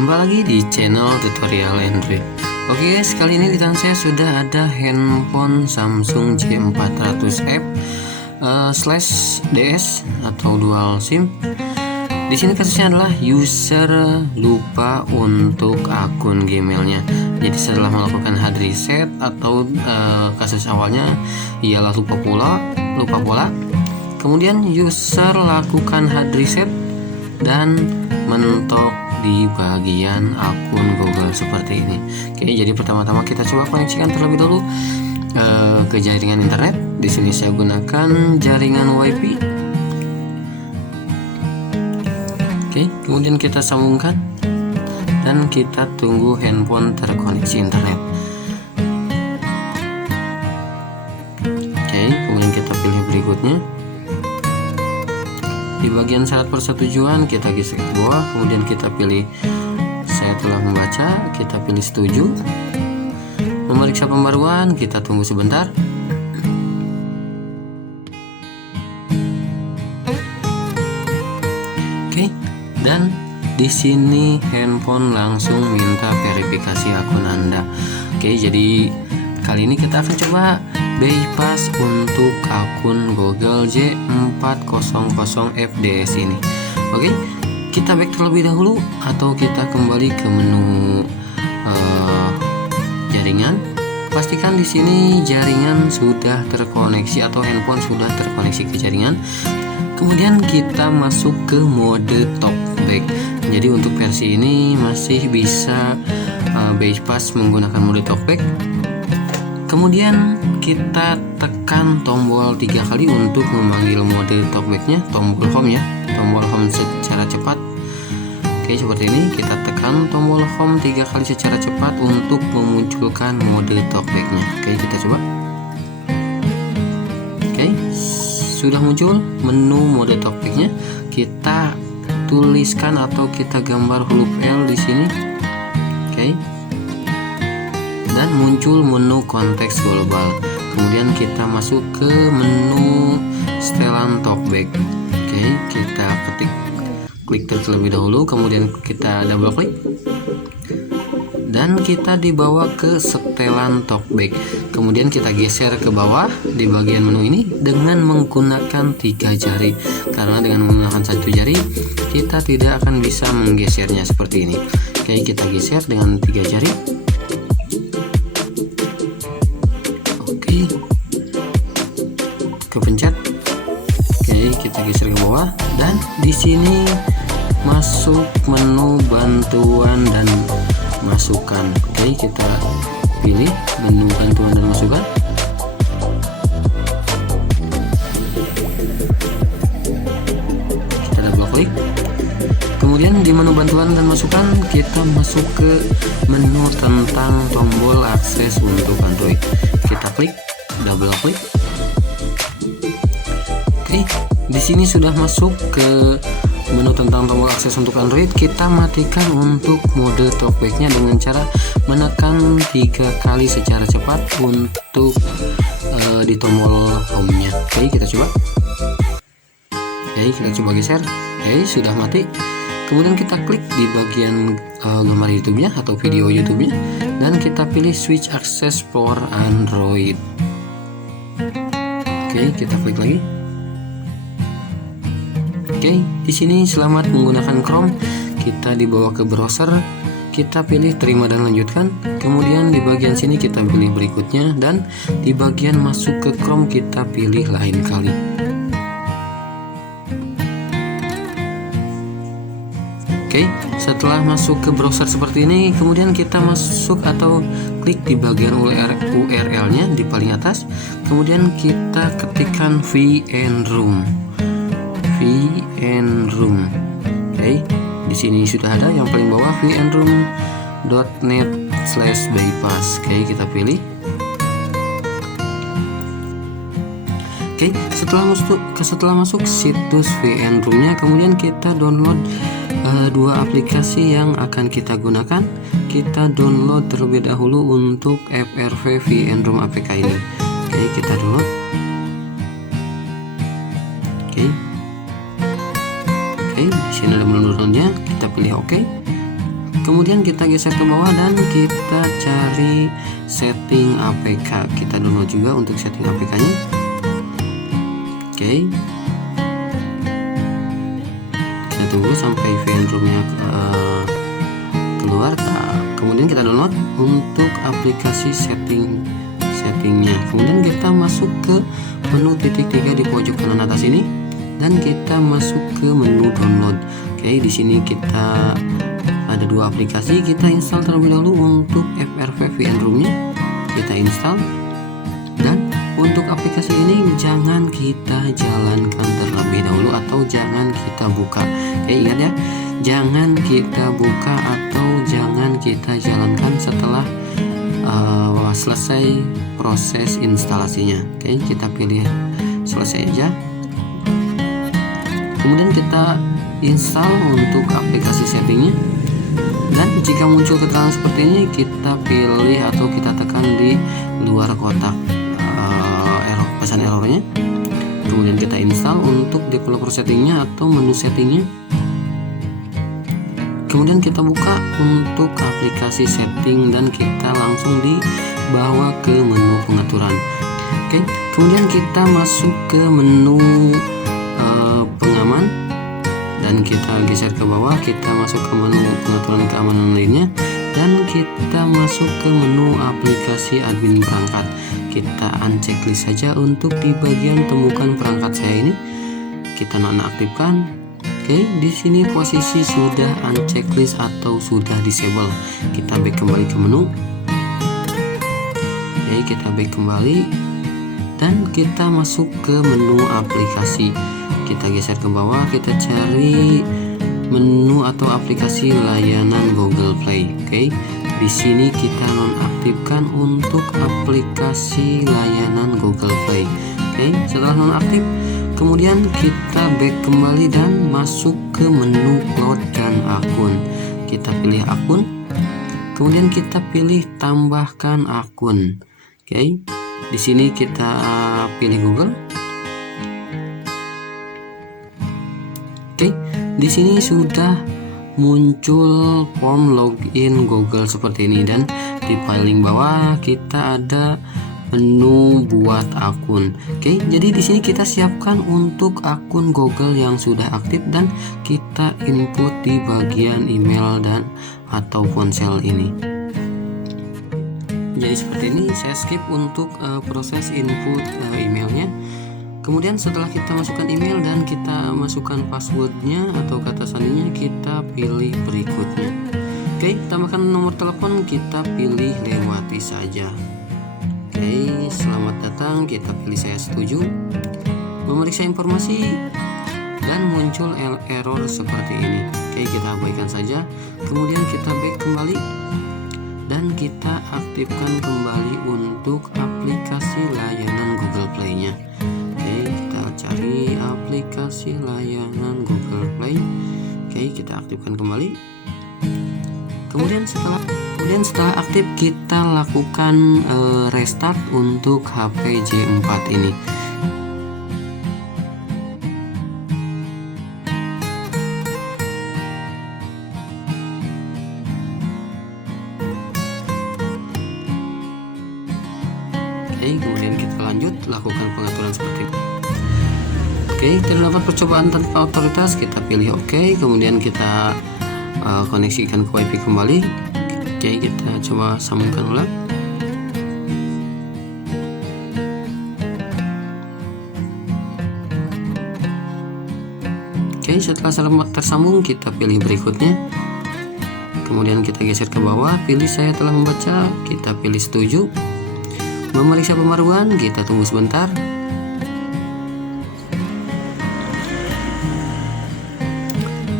Jumpa lagi di channel tutorial Android. Oke guys, kali ini di tangan saya sudah ada handphone Samsung J400F /DS atau dual SIM. Di sini kasusnya adalah user lupa untuk akun Gmailnya. Jadi setelah melakukan hard reset atau kasus awalnya ialah lupa pola. Kemudian user lakukan hard reset dan mentok di bagian akun Google seperti ini. Oke, jadi pertama-tama kita coba koneksikan terlebih dahulu ke jaringan internet. Di sini saya gunakan jaringan WiFi. Oke, kemudian kita sambungkan dan kita tunggu handphone terkoneksi internet. Oke, kemudian kita pilih berikutnya. Di bagian syarat persetujuan kita geser ke bawah, kemudian kita pilih saya telah membaca, kita pilih setuju. Memeriksa pembaruan, kita tunggu sebentar. Oke, dan di sini handphone langsung minta verifikasi akun Anda. Oke, jadi kali ini kita akan coba bypass untuk akun Google J400FDS ini. Oke, kita back terlebih dahulu atau kita kembali ke menu jaringan. Pastikan di sini jaringan sudah terkoneksi atau handphone sudah terkoneksi ke jaringan. Kemudian kita masuk ke mode talkback. Jadi untuk versi ini masih bisa bypass menggunakan mode talkback. Kemudian kita tekan tombol 3 kali untuk memanggil mode talkbacknya, tombol home ya, tombol home secara cepat. Oke, seperti ini kita tekan tombol home 3 kali secara cepat untuk memunculkan mode talkbacknya. Oke, kita coba. Oke, sudah muncul menu mode talkbacknya. Kita tuliskan atau kita gambar huruf L di sini. Oke. Dan muncul menu konteks global. Kemudian kita masuk ke menu setelan talkback. Oke, kita klik terlebih dahulu, kemudian kita double klik dan kita dibawa ke setelan talkback. Kemudian kita geser ke bawah di bagian menu ini dengan menggunakan 3 jari, karena dengan menggunakan 1 jari kita tidak akan bisa menggesernya seperti ini. Oke, kita geser dengan 3 jari. Kepencet. Oke, kita geser ke bawah dan di sini masuk menu bantuan dan masukan. Oke, kita pilih menu bantuan dan masukan. Kita double klik. Kemudian di menu bantuan dan masukan kita masuk ke menu tentang tombol akses untuk Android. Kita klik, double klik. Oke, di sini sudah masuk ke menu tentang tombol akses untuk Android. Kita matikan untuk mode talkbacknya dengan cara menekan 3 kali secara cepat untuk di tombol home-nya. Oke, kita coba. Oke, kita coba geser. Oke, sudah mati. Kemudian kita klik di bagian gambar YouTube-nya atau video YouTube-nya dan kita pilih switch access for Android. Oke, kita klik lagi. Oke, di sini selamat menggunakan Chrome. Kita dibawa ke browser, kita pilih terima dan lanjutkan. Kemudian di bagian sini kita pilih berikutnya dan di bagian masuk ke Chrome kita pilih lain kali. Oke, setelah masuk ke browser seperti ini, kemudian kita masuk atau klik di bagian URL-nya di paling atas. Kemudian kita ketikkan VNRoom. Oke, di sini sudah ada yang paling bawah vnroom.net/bypass. Oke, kita pilih. Oke, setelah masuk situs VNRoom-nya, kemudian kita download 2 aplikasi yang akan kita gunakan. Kita download terlebih dahulu untuk FRV VNRoom APK ini. Oke, kita download. Oke, di sini ada menu downloadnya. Kita pilih OK. Kemudian kita geser ke bawah dan kita cari setting APK. Kita download juga untuk setting APK-nya. Oke. Kita tunggu sampai VN-Room-nya keluar. Kemudian kita download untuk aplikasi settingnya. Kemudian kita masuk ke menu titik 3 di pojok kanan atas ini dan kita masuk ke menu download. Oke, di sini kita ada 2 aplikasi. Kita install terlebih dahulu untuk FRV VN-Room-nya. Kita install. Dan untuk aplikasi ini jangan kita jalankan terlebih dahulu atau jangan kita buka. Oke, ingat ya, jangan kita buka atau jangan kita jalankan setelah selesai proses instalasinya. Oke, kita pilih selesai aja. Kemudian kita install untuk aplikasi settingnya. Dan jika muncul keterangan seperti ini, kita pilih atau kita tekan di luar kotak pesan errornya. Kemudian kita install untuk developer settingnya atau menu settingnya. Kemudian kita buka untuk aplikasi setting dan kita langsung dibawa ke menu pengaturan. Oke, kemudian kita masuk ke menu pengaman dan kita geser ke bawah. Kita masuk ke menu pengaturan keamanan lainnya dan kita masuk ke menu aplikasi admin perangkat. Kita unchecklist saja untuk di bagian temukan perangkat saya ini. Kita nonaktifkan. Oke, di sini posisi sudah unchecklist atau sudah disable. Kita back kembali ke menu. Oke, kita back kembali dan kita masuk ke menu aplikasi. Kita geser ke bawah, kita cari menu atau aplikasi layanan Google Play. Oke, di sini kita nonaktifkan untuk aplikasi layanan Google Play. Oke, setelah nonaktif, kemudian kita back kembali dan masuk ke menu cloud dan akun. Kita pilih akun, kemudian kita pilih tambahkan akun. Oke, di sini kita pilih Google. Oke, di sini sudah muncul form login Google seperti ini dan di paling bawah kita ada menu buat akun. Oke, jadi di sini kita siapkan untuk akun Google yang sudah aktif dan kita input di bagian email dan atau ponsel ini. Jadi seperti ini, saya skip untuk proses input emailnya. Kemudian setelah kita masukkan email dan kita masukkan passwordnya atau kata sandinya, kita pilih berikutnya. Oke, tambahkan nomor telepon, kita pilih lewati saja. Oke, selamat datang, kita pilih saya setuju. Memeriksa informasi dan muncul error seperti ini. Oke, kita abaikan saja. Kemudian kita back kembali dan kita aktifkan kembali untuk aplikasi layanan Google Play-nya. Oke, kita cari aplikasi layanan Google Play. Oke, kita aktifkan kembali. Kemudian setelah aktif, kita lakukan restart untuk HP J4 ini. Oke, kemudian kita lanjut lakukan pengaturan seperti itu. Oke, terdapat percobaan tanpa otoritas, kita pilih oke. Kemudian kita koneksikan ke WiFi kembali. Oke, kita coba sambungkan ulang. Oke, setelah tersambung, kita pilih berikutnya. Kemudian kita geser ke bawah, pilih saya telah membaca, kita pilih setuju. Memeriksa pembaruan, kita tunggu sebentar.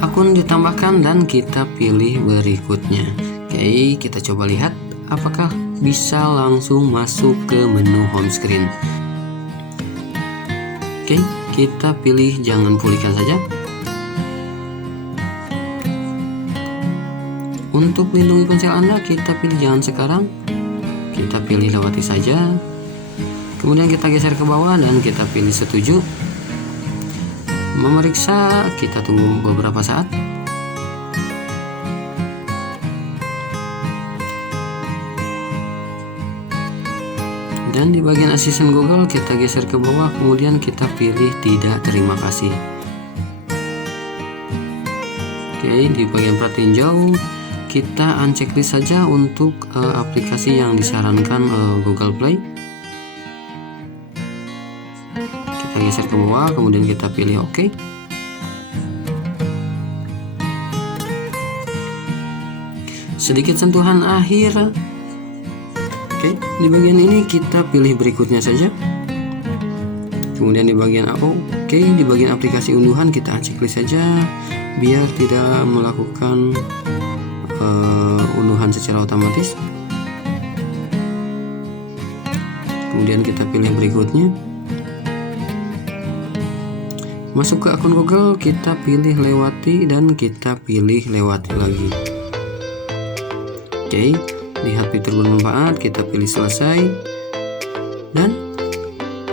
Akun ditambahkan dan kita pilih berikutnya. Oke, kita coba lihat apakah bisa langsung masuk ke menu home screen. Oke, kita pilih jangan pulihkan saja. Untuk melindungi ponsel Anda, kita pilih jangan sekarang. Kita pilih lewati saja. Kemudian kita geser ke bawah dan kita pilih setuju. Memeriksa, kita tunggu beberapa saat. Dan di bagian asisten Google kita geser ke bawah, kemudian kita pilih tidak terima kasih. Oke, di bagian perhatian jauh kita unchecklist saja untuk aplikasi yang disarankan Google Play. Kita geser ke bawah, kemudian kita pilih OK. Sedikit sentuhan akhir. Oke, di bagian ini kita pilih berikutnya saja. Kemudian di bagian di bagian aplikasi unduhan kita checklist saja biar tidak melakukan unduhan secara otomatis. Kemudian kita pilih berikutnya. Masuk ke akun Google, kita pilih lewati dan kita pilih lewati lagi. Oke, lihat fitur bermanfaat, kita pilih selesai, dan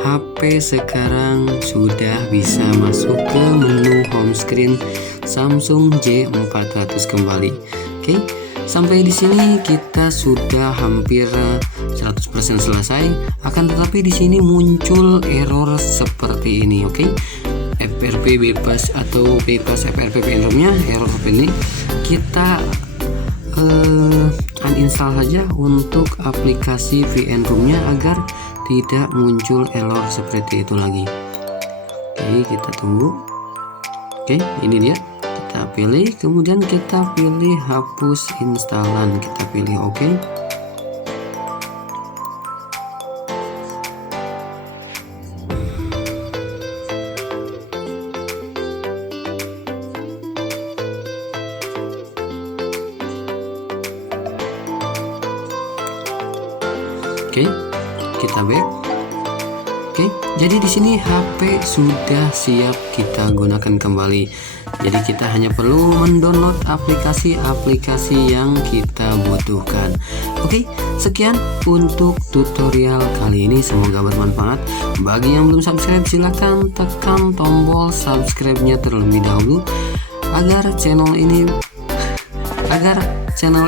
HP sekarang sudah bisa masuk ke menu home screen Samsung J400 kembali. Oke, sampai di sini kita sudah hampir 100% selesai. Akan tetapi di sini muncul error seperti ini. Oke, FRP bebas atau bebas FRP VN-ROM-nya, error seperti ini. Kita uninstall saja untuk aplikasi VN-ROM-nya agar tidak muncul error seperti itu lagi. Oke, kita tunggu. Oke, ini dia. Kita pilih, kemudian kita pilih hapus instalan, kita pilih OK. Oke, kita back. Oke, jadi di sini HP sudah siap kita gunakan kembali. Jadi kita hanya perlu mendownload aplikasi-aplikasi yang kita butuhkan. Oke, sekian untuk tutorial kali ini, semoga bermanfaat. Bagi yang belum subscribe, silahkan tekan tombol subscribe-nya terlebih dahulu agar channel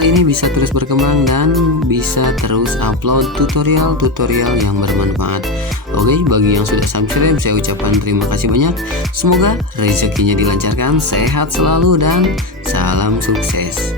ini bisa terus berkembang dan bisa terus upload tutorial-tutorial yang bermanfaat. Oke, bagi yang sudah subscribe, saya ucapkan terima kasih banyak. Semoga rezekinya dilancarkan, sehat selalu, dan salam sukses.